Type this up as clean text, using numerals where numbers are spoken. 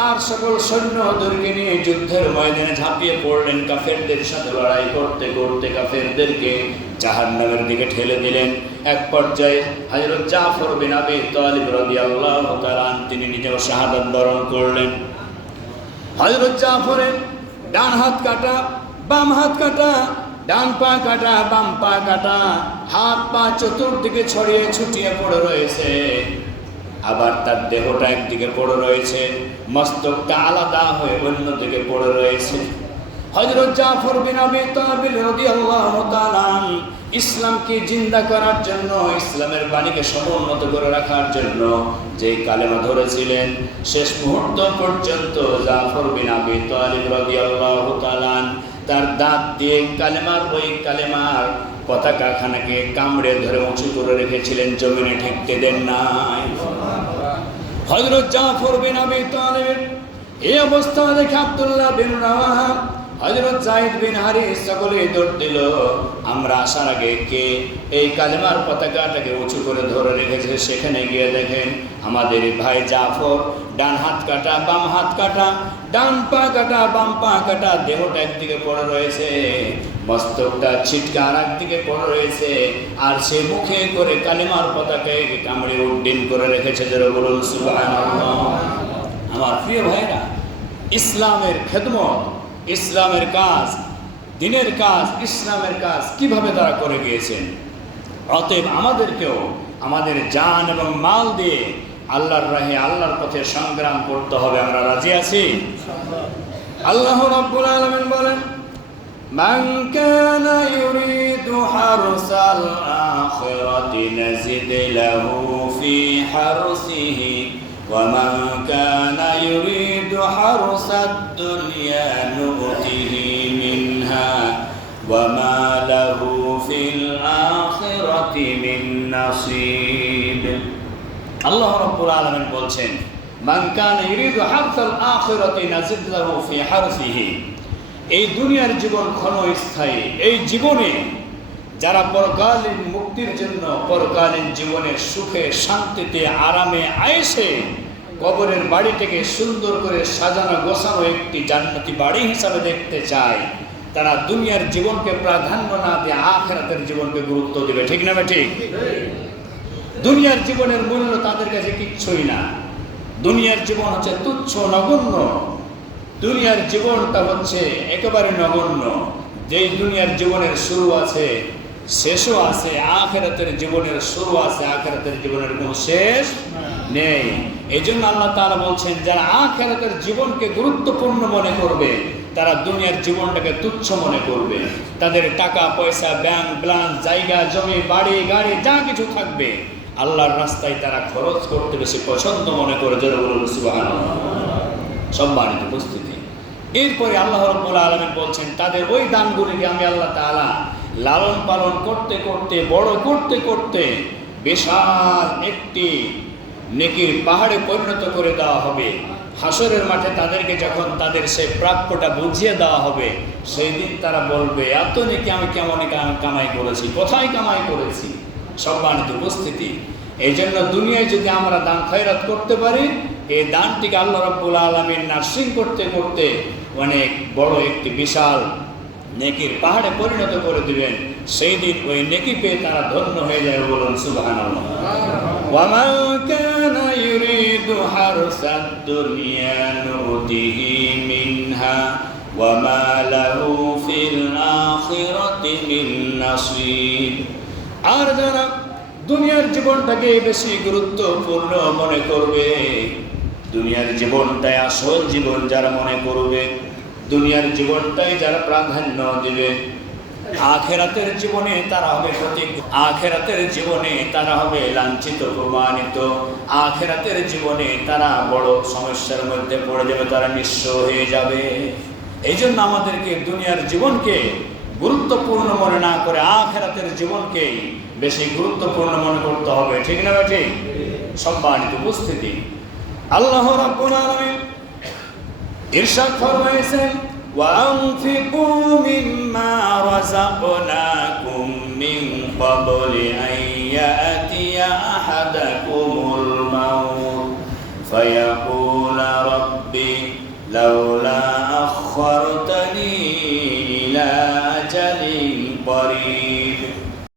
তার সকল সৈন্যদেরকে নিয়ে যুদ্ধের ময়দানে ঝাঁপিয়ে পড়লেন। কাফেরদের সাথে লড়াই করতে করতে কাফেরদেরকে জাহান্নামের দিকে ঠেলে দিলেন। এক পর্যায়ে হযরত জাফর বিন আবী তালিব রাদিয়াল্লাহু তাআলা তিনি নিজেও শাহাদাত বরণ করলেন। হযরত জাফরের ডান হাত কাটা, বাম হাত কাটা, ডান পা কাটা, বাম পা কাটা, হাত পা চতুর্দিকে ছড়িয়ে ছুটিয়ে পড়ে রয়েছে। আবার তার দেহটা একদিকে পড়ে রয়েছে, মস্তকটা আলাদা হয়ে অন্যদিকে পড়ে রয়েছে। হযরত জাফর বিন আবী তালিব রাদিয়াল্লাহু তাআলা ইসলামকে জিন্দা করার জন্য, ইসলামের বাণীকে সমুন্নত করে রাখার জন্য যে কালেমা ধরেছিলেন, শেষ মুহূর্ত পর্যন্ত জাফর বিন আবী তালিব রাদিয়াল্লাহু তাআলা তার দাঁত দিয়ে কালেমার পতাকাখানাকে কামড়ে ধরে উঁচু করে রেখেছিলেন, জমিনে ঠেকতে দেন নাই। হযরত জাফর বিন আবী তালিবের এই অবস্থা দেখে আব্দুল্লাহ বিন রাওয়াহা, হযরত যায়েদ বিন হারিস সকলে দৌড় দিল। আমরা আসার আগে কে এই কালেমার পতাকাটাকে উঁচু করে ধরে রেখেছে, সেখানে গিয়ে দেখেন আমাদের ভাই জাফর ডান হাত কাটা, বাম হাত কাটা, ডান পা কাটা, বাম পা কাটা, দেহটা একদিকে পড়ে রয়েছে, মস্তকটা ছিটকা আর একদিকে পড়ে রয়েছে, আর সে মুখে করে কালেমার পতাকাকে কামড়ে উড্ডীন করে রেখেছে। যারা বলুন সুবহানাল্লাহ। আমার প্রিয় ভাইরা, ইসলামের খেদমত, ইসলামের কাজ, দ্বীনের কাজ, ইসলামের কাজ কিভাবে তারা করে গিয়েছেন। অতএব আমাদেরকেও আমাদের জান এবং মাল দিয়ে আল্লাহর রাহে, আল্লাহর পথে সংগ্রাম করতে হবে। আমরা রাজি আছি? আল্লাহ রাব্বুল আলামিন বলেন, মান কানা ইউরিদু হারসাল আখিরাতি নাজিদ লাহু ফি হারসিহি ওয়া মান কানা ইউরিদু হারসাদ দুনিয়া নুতিহি মিনহা ওয়া মা লাহু ফিল আখিরাতি মিন নাসিব। আল্লাহ রাব্বুল আলামিন বলছেন, মান কানা ইউরিদু হারসাল আখিরাতি নাজিদ লাহু ফি হারসিহি। এই দুনিয়ার জীবন ক্ষণস্থায়ী। এই জীবনে যারা পরকালীন মুক্তির জন্য, পরকালীন জীবনের সুখে শান্তিতে আরামে আয়েশে কবরের বাড়িটাকে সুন্দর করে সাজানো গোছানো একটি জান্নাতি বাড়ি হিসাবে দেখতে চায়, তারা দুনিয়ার জীবনকে প্রাধান্য না দিয়ে আখিরাতের জীবনকে গুরুত্ব দেবে। ঠিক না ঠিক? দুনিয়ার জীবনের মূল্য তাদের কাছে কিচ্ছুই না। দুনিয়ার জীবন হচ্ছে তুচ্ছ, নগণ্য। দুনিয়ার জীবনটা হচ্ছে একেবারে নগণ্য। যেই দুনিয়ার জীবনের শুরু আছে, শেষও আছে, আখিরাতের জীবনের শুরু আছে, আখিরাতের জীবনের কোনো শেষ নেই। এই জন্য আল্লাহ তাআলা বলছেন, যারা আখিরাতের জীবনকে গুরুত্বপূর্ণ মনে করবে, তারা দুনিয়ার জীবনটাকে তুচ্ছ মনে করবে। তাদের টাকা পয়সা, ব্যাংক ব্যালেন্স, জায়গা জমি, বাড়ি গাড়ি যা কিছু থাকবে, আল্লাহর রাস্তায় তারা খরচ করতে বেশি পছন্দ মনে করে। যারা বলুন সুবহানাল্লাহ। সম্মানিত উপস্থিতি, এরপরে আল্লাহ রাব্বুল আলামিন বলছেন, তাদের ওই দানগুলিকে আমি আল্লাহ তাআলা লালন পালন করতে করতে, বড় করতে করতে বিশাল একটি নেকির পাহাড়ে পরিণত করে দেওয়া হবে। হাসরের মাঠে তাদেরকে যখন তাদের সেই প্রাপ্যটা বুঝিয়ে দেওয়া হবে, সেই দিন তারা বলবে, এত নেকি আমি কেমন কামাই করেছি, কোথায় কামাই করেছি। সম্মানিত উপস্থিতি, এই জন্য দুনিয়ায় যদি আমরা দান খয়রাত করতে পারি, এই দানটিকে আল্লাহ রাব্বুল আলামিন নার্সিং করতে করতে অনেক বড় একটি বিশাল নেকির পাহাড়ে পরিণত করে দিবেন। সেই দিন ওই নেকি পেয়ে তারা ধন্য হয়ে যাবে। বলুন সুবহানাল্লাহ। ওয়া মান কানা ইউরিদু হারসাদ দুনিয়া নুতিহি মিনহা ওয়া মা লাহু ফিল আখিরাতি মিন নাসিব। আর যারা দুনিয়ার জীবনটাকে বেশি গুরুত্বপূর্ণ মনে করবে, দুনিয়ার জীবনটাই আসল জীবন যারা মনে করবে, দুনিয়ার জীবনটাই যারা প্রাধান্য দিবে, আখিরাতের জীবনে তারা হবে আখিরাতের জীবনে তারা হবে লাঞ্ছিত, প্রমাণিত। আখিরাতের জীবনে তারা বড় সমস্যার মধ্যে পড়ে যাবে, তারা নিঃস্ব হয়ে যাবে। এই জন্য আমাদেরকে দুনিয়ার জীবনকে গুরুত্বপূর্ণ মনে না করে আখিরাতের জীবনকেই বেশি গুরুত্বপূর্ণ মনে করতে হবে। ঠিক না ঠিক? সম্মানিত উপস্থিতি, আল্লাহ রাব্বুল আলামিন ইরশাদ ফরমাইছেন, ওয়ানফিকু মিম্মা রাযাকনাকুম মিন ক্বাবলি আন ইয়াতিয়া আহাদাকুমুল মাউত ফায়াকুলা রাব্বি লাউলা আখরতানি ইলা আজালিন করিব।